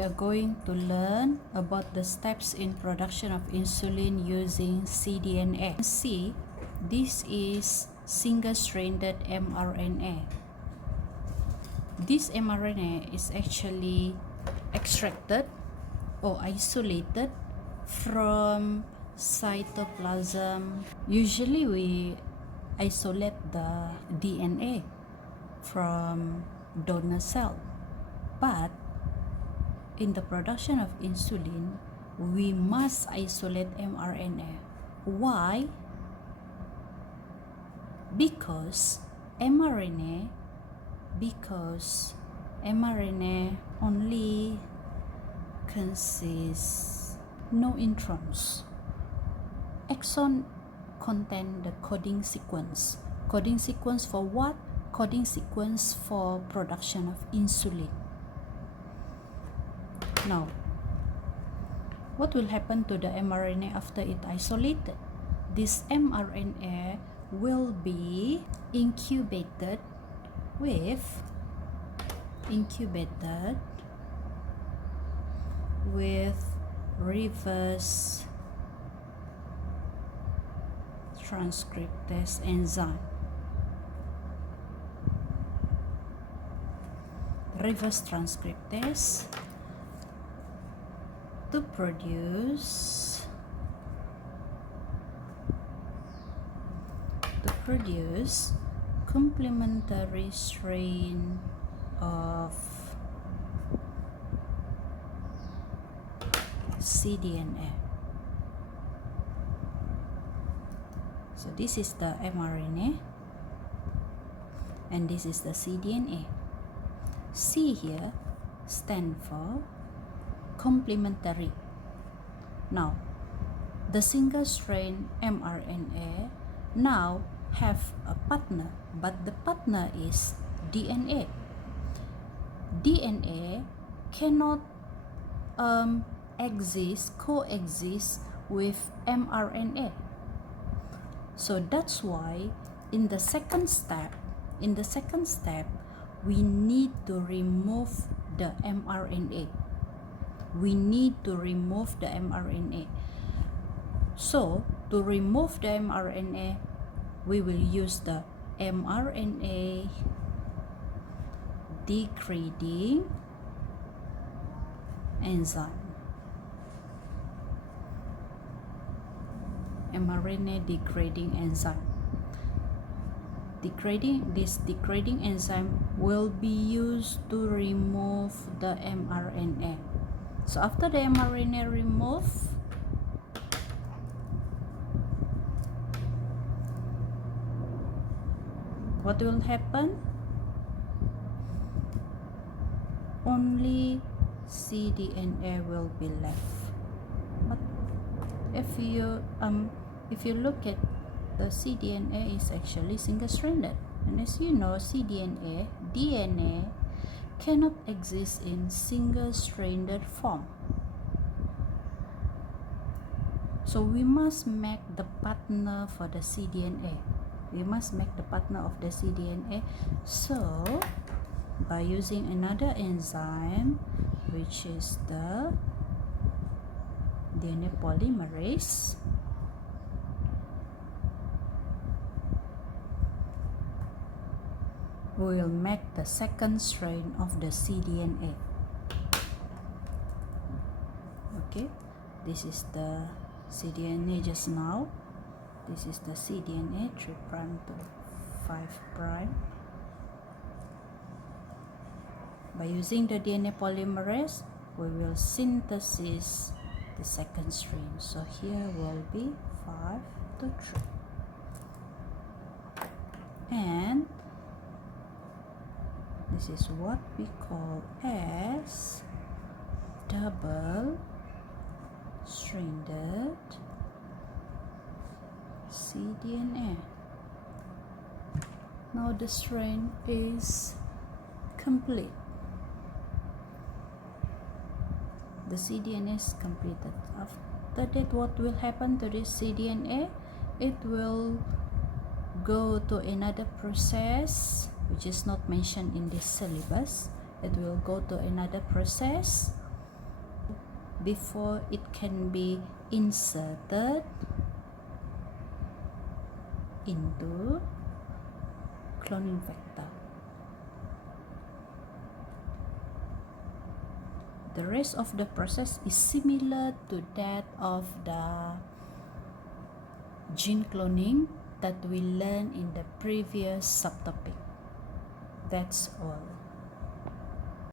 we are going to learn about the steps in production of insulin using cDNA. See, this is single-stranded mRNA. This mRNA is actually extracted or isolated from cytoplasm. Usually we isolate the DNA from donor cell, but in the production of insulin we must isolate mRNA. Why? Because mRNA only consists no introns. Exon contain the coding sequence. Coding sequence for what? Coding sequence for production of insulin. Now, what will happen to the mRNA after it isolated? This mRNA will be incubated with reverse transcriptase enzyme. Reverse transcriptase to produce complementary strain of cDNA. So this is the mRNA and this is the cDNA. C here stand for complementary. Now, the single strain mRNA now have a partner, but the partner is DNA. DNA cannot coexist with mRNA. So that's why in the second step we need to remove the mRNA. So to remove the mRNA, we will use the mRNA degrading enzyme. This degrading enzyme will be used to remove the mRNA. So after the mRNA removed, what will happen? Only cDNA will be left. But if you look at the cDNA is actually single-stranded, and as you know, DNA cannot exist in single-stranded form. So we must make the partner for the cDNA. So by using another enzyme, which is the DNA polymerase, we will make the second strain of the cDNA. Okay, this is the cDNA just now. This is the cDNA 3' to 5'. By using the DNA polymerase, we will synthesize the second strain. So here will be 5 to 3. And this is what we call as double-stranded cDNA. Now the strain is complete. The cDNA is completed. After that, what will happen to this cDNA? It will go to another process which is not mentioned in this syllabus. It will go to another process before it can be inserted into cloning vector. The rest of the process is similar to that of the gene cloning that we learned in the previous subtopic. That's all.